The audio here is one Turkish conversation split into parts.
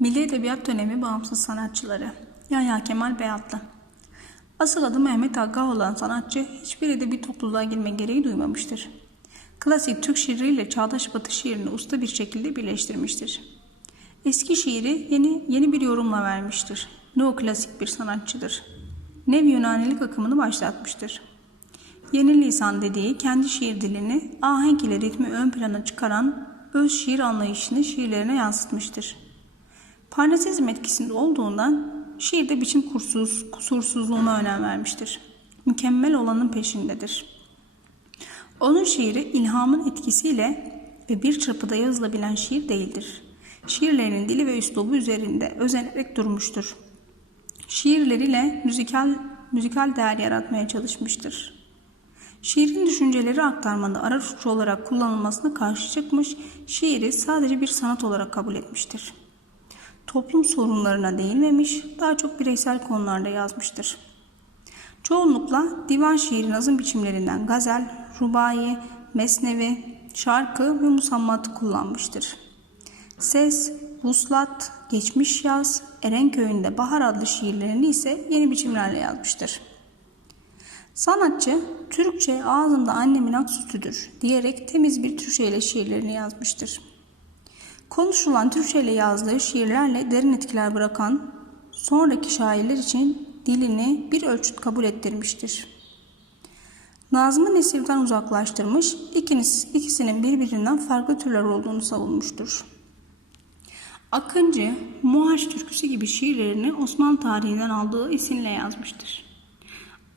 Milli Edebiyat Dönemi bağımsız sanatçıları Yahya Kemal Beyatlı Asıl adı Mehmet Agah olan sanatçı hiçbir edebi topluluğa girme gereği duymamıştır. Klasik Türk şiiriyle çağdaş batı şiirini usta bir şekilde birleştirmiştir. Eski şiiri yeni, yeni bir yorumla vermiştir. Neoklasik bir sanatçıdır. Nev Yunanilik akımını başlatmıştır. Yeni lisan dediği kendi şiir dilini ahenk ile ritmi ön plana çıkaran öz şiir anlayışını şiirlerine yansıtmıştır. Parnasizm etkisinde olduğundan şiirde biçim kursuz, kusursuzluğuna önem vermiştir. Mükemmel olanın peşindedir. Onun şiiri ilhamın etkisiyle ve bir çırpıda yazılabilen şiir değildir. Şiirlerinin dili ve üslubu üzerinde özenerek durmuştur. Şiirleriyle müzikal, müzikal değer yaratmaya çalışmıştır. Şiirin düşünceleri aktarmada araç olarak kullanılmasına karşı çıkmış, şiiri sadece bir sanat olarak kabul etmiştir. Toplum sorunlarına değinmemiş, daha çok bireysel konularda yazmıştır. Çoğunlukla divan şiiri nazım biçimlerinden gazel, rubai, mesnevi, şarkı ve musammatı kullanmıştır. Ses, vuslat, geçmiş yaz, Erenköy'ünde Bahar adlı şiirlerini ise yeni biçimlerle yazmıştır. Sanatçı, Türkçe ağzımda annemin ak sütüdür diyerek temiz bir Türkçe ile şiirlerini yazmıştır. Konuşulan Türkçe ile yazdığı şiirlerle derin etkiler bırakan sonraki şairler için dilini bir ölçüt kabul ettirmiştir. Nazım'ı Nesir'den uzaklaştırmış, ikiniz, ikisinin birbirinden farklı türler olduğunu savunmuştur. Akıncı, Muhaç türküsü gibi şiirlerini Osmanlı tarihinden aldığı isimle yazmıştır.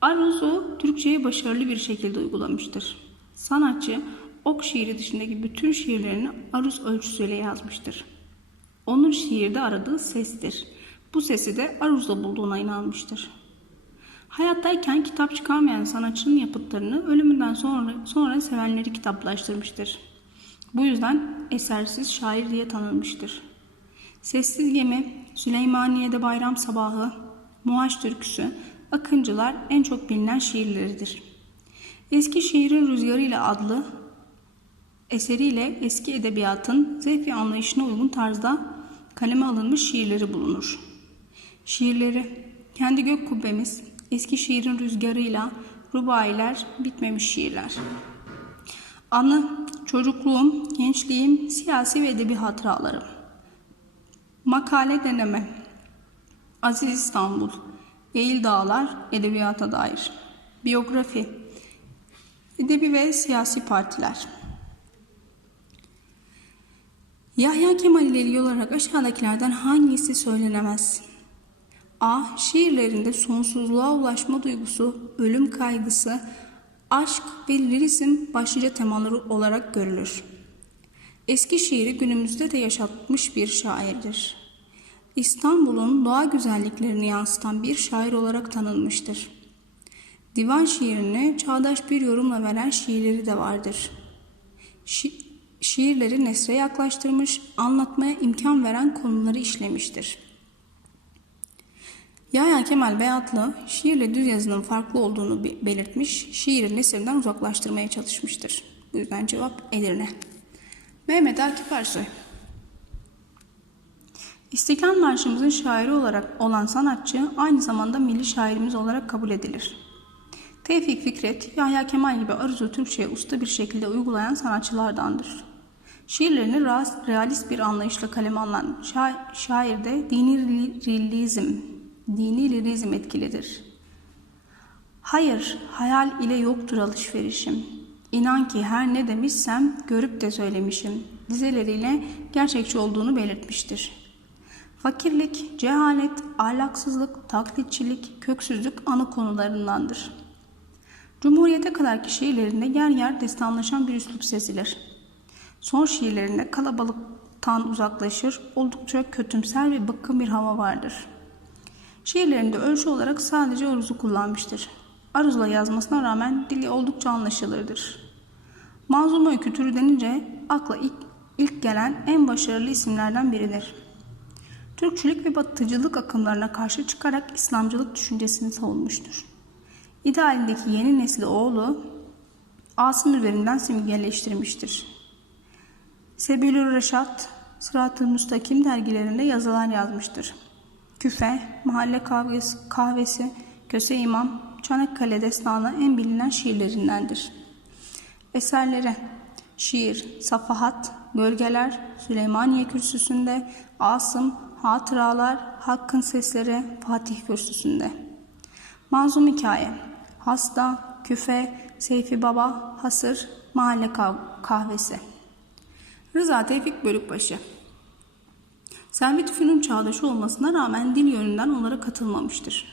Aruz'u Türkçe'ye başarılı bir şekilde uygulamıştır. Sanatçı, ok şiiri dışındaki bütün şiirlerini aruz ölçüsüyle yazmıştır. Onun şiirde aradığı sestir. Bu sesi de aruzda bulduğuna inanmıştır. Hayattayken kitap çıkarmayan sanatçının yapıtlarını ölümünden sonra, sonra sevenleri kitaplaştırmıştır. Bu yüzden esersiz şair diye tanınmıştır. Sessiz Gemi, Süleymaniye'de Bayram Sabahı, Muhaç Türküsü, Akıncılar en çok bilinen şiirleridir. Eski Şiirin Rüzgarı ile adlı eseriyle eski edebiyatın zevk anlayışına uygun tarzda kaleme alınmış şiirleri bulunur. Şiirleri Kendi Gök Kubbemiz, Eski Şiirin Rüzgarıyla Rubailer, Bitmemiş Şiirler. Anı, çocukluğum, gençliğim, siyasi ve edebi hatıralarım. Makale deneme. Aziz İstanbul. Eğil Dağlar, Edebiyata Dair. Biyografi. Edebi ve siyasi partiler. Yahya Kemal ile ilgili olarak aşağıdakilerden hangisi söylenemez? A. Şiirlerinde sonsuzluğa ulaşma duygusu, ölüm kaygısı, aşk ve lirizm başlıca temaları olarak görülür. Eski şiiri günümüzde de yaşatmış bir şairdir. İstanbul'un doğa güzelliklerini yansıtan bir şair olarak tanınmıştır. Divan şiirini çağdaş bir yorumla veren şiirleri de vardır. Şi şiirleri nesre yaklaştırmış, anlatmaya imkan veren konuları işlemiştir. Yahya Kemal Beyatlı şiirle düz yazının farklı olduğunu belirtmiş, şiiri nesirden uzaklaştırmaya çalışmıştır. Bu yüzden cevap Edirne. Mehmet Akif Ersoy İstiklal Marşımızın şairi olarak olan sanatçı aynı zamanda milli şairimiz olarak kabul edilir. Tevfik Fikret, Yahya Kemal gibi arzu Türkçe'ye usta bir şekilde uygulayan sanatçılardandır. Şiirlerini realist bir anlayışla kaleme alan şa şairde dini realizm, dini lirizm etkilidir. Hayır, hayal ile yoktur alışverişim. İnan ki her ne demişsem görüp de söylemişim. Dizeleriyle gerçekçi olduğunu belirtmiştir. Fakirlik, cehalet, ahlaksızlık, taklitçilik, köksüzlük ana konularındandır. Cumhuriyete kadarki şiirlerinde yer yer destanlaşan bir üslup sezilir. Son şiirlerinde kalabalıktan uzaklaşır, oldukça kötümser ve bıkkın bir hava vardır. Şiirlerinde ölçü olarak sadece aruzu kullanmıştır. Aruzla yazmasına rağmen dili oldukça anlaşılırdır. Manzuma öykü türü denince akla ilk, ilk gelen en başarılı isimlerden biridir. Türkçülük ve batıcılık akımlarına karşı çıkarak İslamcılık düşüncesini savunmuştur. İdealindeki yeni nesli oğlu Asım üzerinden simgeleştirmiştir. Sebilür Reşat, Sırat-ı Müstakim dergilerinde yazılar yazmıştır. Küfe, Mahalle Kahvesi, kahvesi Köse İmam, Çanakkale Destanı en bilinen şiirlerindendir. Eserleri Şiir, Safahat, Gölgeler, Süleymaniye Kürsüsü'nde, Asım, Hatıralar, Hakkın Sesleri, Fatih Kürsüsü'nde. Manzum Hikaye Hasta, Küfe, Seyfi Baba, Hasır, Mahalle Kahvesi Rıza Tevfik Bölükbaşı Selvi Tüfün'ün çağdaşı olmasına rağmen dil yönünden onlara katılmamıştır.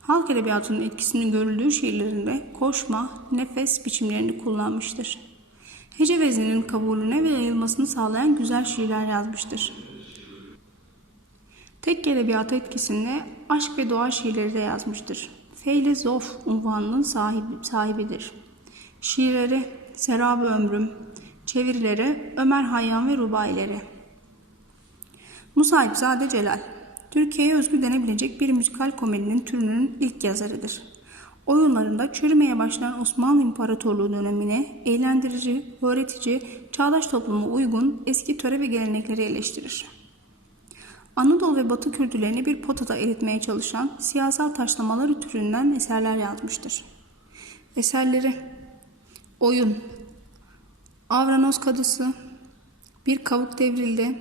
Halk edebiyatının etkisinin görüldüğü şiirlerinde koşma, nefes biçimlerini kullanmıştır. Hece vezninin kabulüne ve yayılmasını sağlayan güzel şiirler yazmıştır. Tek edebiyatı etkisinde aşk ve doğa şiirleri de yazmıştır. Feylezof unvanının sahibi, sahibidir. Şiirleri Serab-ı Ömrüm, çevirileri Ömer Hayyam ve Rubaileri. Musahipzade Celal Türkiye'ye özgü denebilecek bir müzikal komedinin türünün ilk yazarıdır. Oyunlarında çürümeye başlayan Osmanlı İmparatorluğu dönemine eğlendirici, öğretici, çağdaş topluma uygun eski töre ve gelenekleri eleştirir. Anadolu ve Batı kültürlerini bir potada eritmeye çalışan siyasal taşlamaları türünden eserler yazmıştır. Eserleri Oyun Avranos Kadısı Bir Kavuk Devrildi.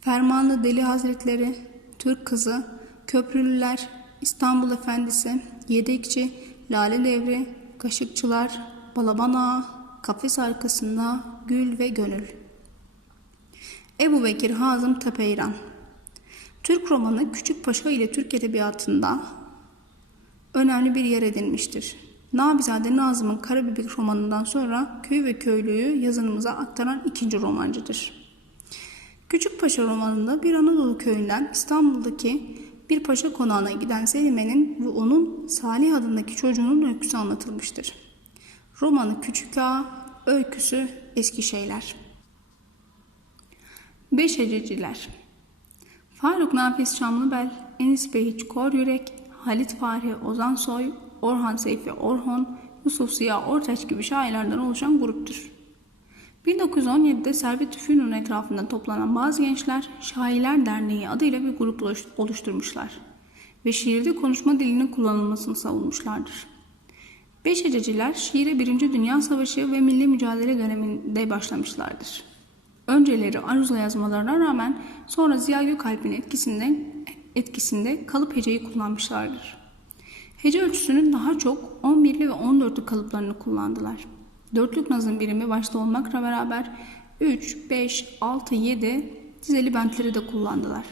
Fermanlı Deli Hazretleri Türk Kızı Köprülüler İstanbul Efendisi Yedekçi Lale Devri Kaşıkçılar Balaban Ağa Kafes Arkasında Gül ve Gönül. Ebu Bekir Hazım Tepeyran. Türk romanı Küçük Paşa ile Türk Edebiyatı'nda önemli bir yer edinmiştir. Nabizade Nazım'ın Karabibik romanından sonra köy ve köylüyü yazınımıza aktaran ikinci romancıdır. Küçük Paşa romanında bir Anadolu köyünden İstanbul'daki bir paşa konağına giden Selime'nin ve onun Salih adındaki çocuğunun öyküsü anlatılmıştır. Romanı Küçük Ağa, öyküsü Eski Şeyler. Beş Hececiler Faruk Nafiz Çamlıbel, Enis Behiç Kor Yürek, Halit Fahri Ozan Soy, Orhan Seyfi Orhon, Yusuf Ziya Ortaç gibi şairlerden oluşan gruptur. 1917'de Servet Tüfün'ün etrafında toplanan bazı gençler Şairler Derneği adıyla bir grup oluşturmuşlar ve şiirde konuşma dilinin kullanılmasını savunmuşlardır. Beş Hececiler şiire Birinci Dünya Savaşı ve milli mücadele döneminde başlamışlardır. Önceleri aruzla yazmalarına rağmen sonra Ziya Gökalp'in etkisinde, etkisinde kalıp heceyi kullanmışlardır. Hece ölçüsünün daha çok 11'li ve 14'lü kalıplarını kullandılar. Dörtlük nazım birimi başta olmakla beraber 3, 5, 6, 7 dizeli bentleri de kullandılar.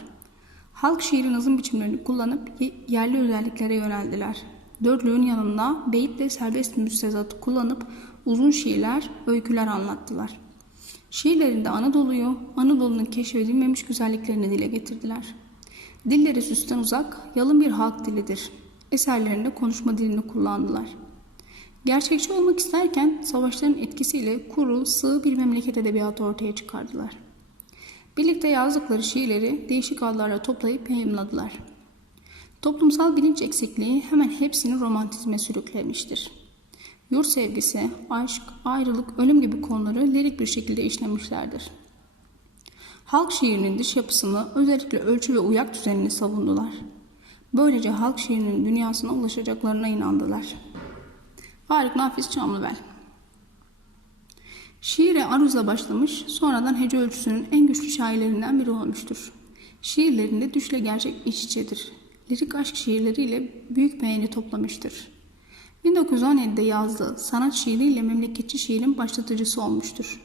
Halk şiiri nazım biçimlerini kullanıp yerli özelliklere yöneldiler. Dörtlüğün yanında beyitle serbest müstezatı kullanıp uzun şiirler, öyküler anlattılar. Şiirlerinde Anadolu'yu, Anadolu'nun keşfedilmemiş güzelliklerini dile getirdiler. Dilleri süsten uzak, yalın bir halk dilidir. Eserlerinde konuşma dilini kullandılar. Gerçekçi olmak isterken savaşların etkisiyle kuru, sığ bir memleket edebiyatı ortaya çıkardılar. Birlikte yazdıkları şiirleri değişik adlarla toplayıp yayımladılar. Toplumsal bilinç eksikliği hemen hepsini romantizme sürüklemiştir. Yurt sevgisi, aşk, ayrılık, ölüm gibi konuları lirik bir şekilde işlemişlerdir. Halk şiirinin dış yapısını özellikle ölçü ve uyak düzenini savundular. Böylece halk şiirinin dünyasına ulaşacaklarına inandılar. Faruk Nafiz Çamlıbel Şiire aruzla başlamış, sonradan hece ölçüsünün en güçlü şairlerinden biri olmuştur. Şiirlerinde düşle gerçek iç içedir. Lirik aşk şiirleriyle büyük beğeni toplamıştır. 1917'de yazdığı sanat şiiriyle memleketçi şiirin başlatıcısı olmuştur.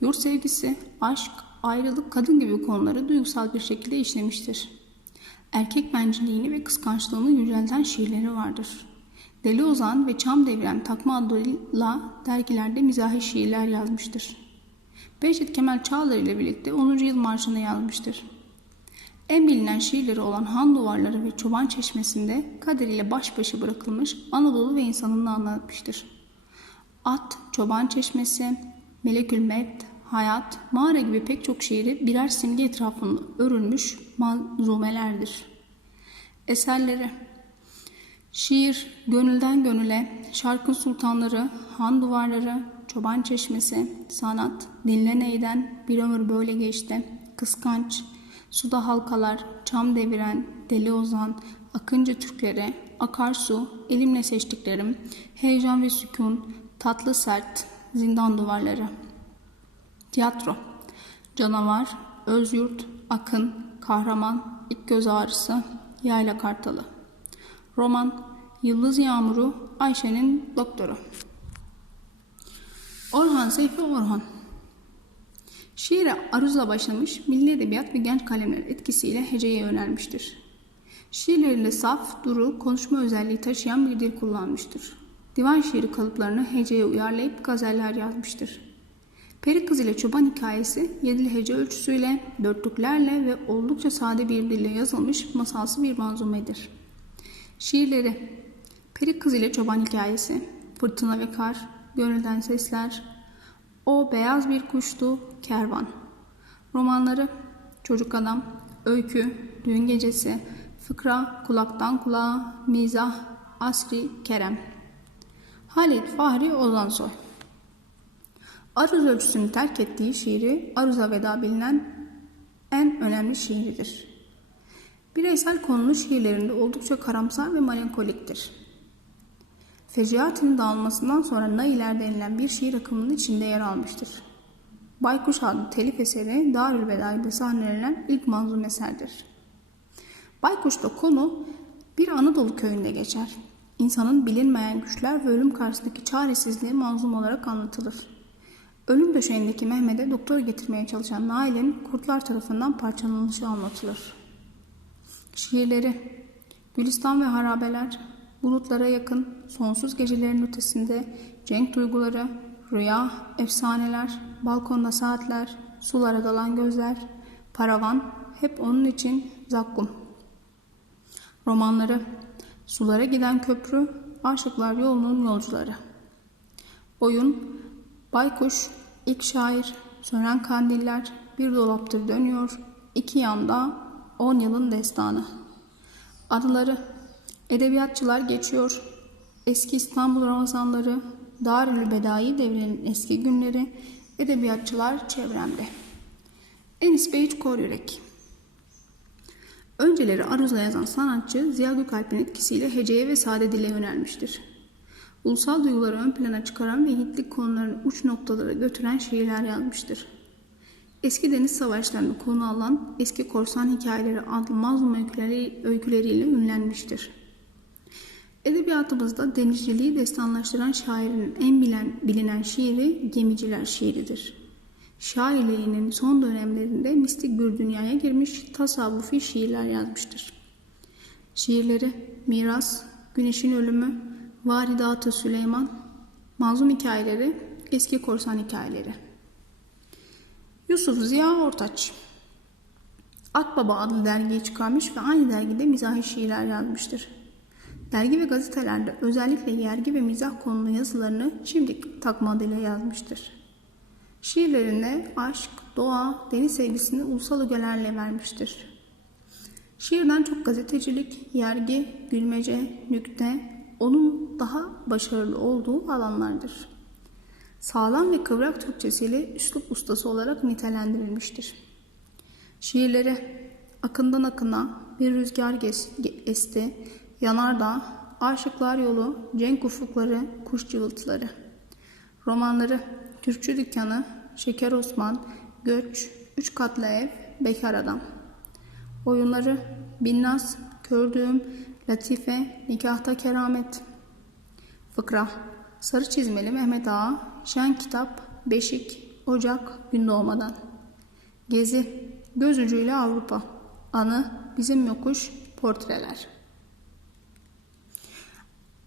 Yurt sevgisi, aşk, ayrılık, kadın gibi konuları duygusal bir şekilde işlemiştir. Erkek bencilliğini ve kıskançlığını yücelten şiirleri vardır. Deli Ozan ve Çam Deviren takma adıyla dergilerde mizahi şiirler yazmıştır. Beşit Kemal Çağlar ile birlikte 10. Yıl Marşı'nı yazmıştır. En bilinen şiirleri olan Han Duvarları ve Çoban Çeşmesi'nde kaderiyle baş başa bırakılmış Anadolu ve insanını anlatmıştır. At, Çoban Çeşmesi, Melekül Mevt, Hayat, Mağara gibi pek çok şiiri birer simge etrafında örülmüş manzumelerdir. Eserleri Şiir, Gönülden Gönüle, Şarkın Sultanları, Han Duvarları, Çoban Çeşmesi, Sanat, Dinle Neyden, Bir Ömür Böyle Geçti, Kıskanç, Suda Halkalar, Çam Deviren, Deli Ozan, Akıncı Türklere, Akarsu, Elimle Seçtiklerim, Heyecan ve Sükun, Tatlı Sert, Zindan Duvarları. Tiyatro Canavar, Özyurt, Akın, Kahraman, İlk Göz Ağrısı, Yayla Kartalı. Roman, Yıldız Yağmuru, Ayşe'nin Doktoru. Orhan Seyfi Orhan Şiire aruzla başlamış, milli edebiyat ve genç kalemler etkisiyle heceye yönelmiştir. Şiirlerinde saf, duru, konuşma özelliği taşıyan bir dil kullanmıştır. Divan şiiri kalıplarını heceye uyarlayıp gazeller yazmıştır. Peri Kız ile Çoban hikayesi yedili hece ölçüsüyle, dörtlüklerle ve oldukça sade bir dille yazılmış masalsı bir manzumedir. Şiirleri Peri Kız ile Çoban hikayesi, Fırtına ve Kar, Gönülden Sesler, O Beyaz Bir Kuştu, Kervan. Romanları Çocuk Adam, Öykü, Düğün Gecesi, Fıkra, Kulaktan Kulağa, Mizah, Asri, Kerem. Halit Fahri Ozansoy Aruz ölçüsünü terk ettiği şiiri Aruz'a veda bilinen en önemli şiiridir. Bireysel konulu şiirlerinde oldukça karamsar ve melankoliktir. Feciatin dağılmasından sonra Nailer denilen bir şiir akımının içinde yer almıştır. Baykuş adlı telif eseri Darül Vedai'de sahnelenen ilk manzum eserdir. Baykuş'ta konu bir Anadolu köyünde geçer. İnsanın bilinmeyen güçler ve ölüm karşısındaki çaresizliği manzum olarak anlatılır. Ölüm döşeğindeki Mehmet'e doktor getirmeye çalışan Nail'in kurtlar tarafından parçalanışı anlatılır. Şiirleri Gülistan ve Harabeler, Bulutlara yakın, sonsuz gecelerin ötesinde, cenk duyguları, rüya, efsaneler, balkonda saatler, sulara dalan gözler, paravan, hep onun için zakkum. Romanları, sulara giden köprü, aşıklar yolunun yolcuları. Oyun, baykuş, ilk şair, sönen kandiller, bir dolaptır dönüyor, iki yanda on yılın destanı. Adıları, edebiyatçılar geçiyor, eski İstanbul Ramazanları, Darül Bedai devrinin eski günleri, edebiyatçılar çevremde. Enis Beyç Kor Yürek Önceleri aruzla yazan sanatçı Ziya Gökalp'in etkisiyle heceye ve sade dile yönelmiştir. Ulusal duyguları ön plana çıkaran ve hitlik konularını uç noktalara götüren şiirler yazmıştır. Eski deniz savaşlarını konu alan eski korsan hikayeleri adlı mazlum öyküleri, öyküleriyle ünlenmiştir. Edebiyatımızda denizciliği destanlaştıran şairin en bilen, bilinen şiiri Gemiciler şiiridir. Şairliğinin son dönemlerinde mistik bir dünyaya girmiş tasavvufi şiirler yazmıştır. Şiirleri Miras, Güneşin Ölümü, Varidat-ı Süleyman, Mazlum Hikayeleri, Eski Korsan Hikayeleri. Yusuf Ziya Ortaç Akbaba adlı dergiyi çıkarmış ve aynı dergide mizahi şiirler yazmıştır. Dergi ve gazetelerde özellikle yergi ve mizah konulu yazılarını şimdiki takma adıyla yazmıştır. Şiirlerinde aşk, doğa, deniz sevgisini ulusal ögelerle vermiştir. Şiirden çok gazetecilik, yergi, gülmece, nükte, onun daha başarılı olduğu alanlardır. Sağlam ve kıvrak Türkçesiyle üslup ustası olarak nitelendirilmiştir. Şiirleri akından akına bir rüzgar esti, yanardağ, aşıklar yolu, cenk ufukları, kuş cıvıltıları. Romanları Türkçü Dükkanı, Şeker Osman, Göç, Üç Katlı Ev, Bekar Adam. Oyunları Binnaz, Kördüğüm, Latife, Nikahta Keramet. Fıkra Sarı Çizmeli Mehmet Ağa, Şen Kitap, Beşik, Ocak, Gün Doğmadan. Gezi Göz ucuyla Avrupa. Anı Bizim Yokuş, Portreler.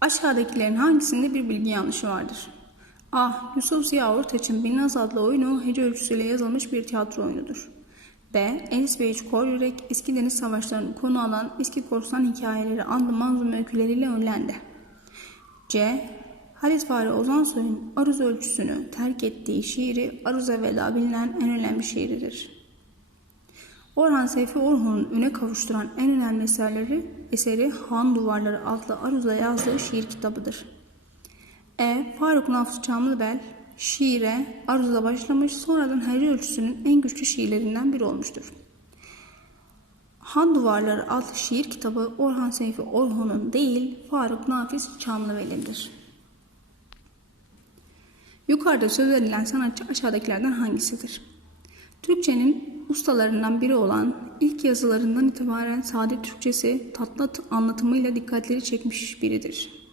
Aşağıdakilerin hangisinde bir bilgi yanlışı vardır? A. Yusuf Ziya Ortaç'ın Binnaz adlı oyunu hece ölçüsüyle yazılmış bir tiyatro oyunudur. B. Enis Beyç Kor Yürek eski deniz savaşlarını konu alan eski korsan hikayeleri anlı manzum öyküleriyle önlendi. C. Halis Fahri Ozansoy'un Aruz ölçüsünü terk ettiği şiiri Aruz'a Veda bilinen en önemli şiiridir. Orhan Seyfi Orhun'un üne kavuşturan en önemli eserleri eseri Han Duvarları adlı Aruz'la yazdığı şiir kitabıdır. E. Faruk Nafız Çamlıbel şiire, aruza başlamış, sonradan Hece ölçüsünün en güçlü şiirlerinden biri olmuştur. Han Duvarları adlı şiir kitabı Orhan Seyfi Orhun'un değil, Faruk Nafiz Çamlıveli'dir. Yukarıda söz edilen sanatçı aşağıdakilerden hangisidir? Türkçenin ustalarından biri olan ilk yazılarından itibaren sade Türkçesi tatlı anlatımıyla dikkatleri çekmiş biridir.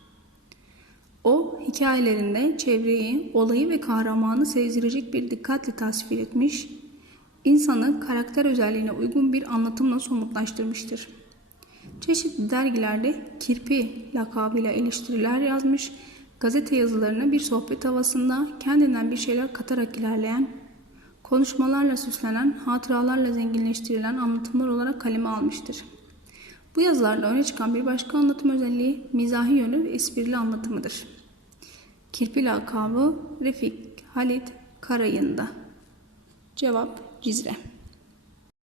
O hikayelerinde çevreyi, olayı ve kahramanı sezdirecek bir dikkatle tasvir etmiş, insanı karakter özelliğine uygun bir anlatımla somutlaştırmıştır. Çeşitli dergilerde kirpi lakabıyla eleştiriler yazmış, gazete yazılarına bir sohbet havasında kendinden bir şeyler katarak ilerleyen, konuşmalarla süslenen, hatıralarla zenginleştirilen anlatımlar olarak kaleme almıştır. Bu yazılarda öne çıkan bir başka anlatım özelliği mizahi yönü ve esprili anlatımıdır. Kirpi lakabı Refik Halit Karayın'da. Cevap Cizre.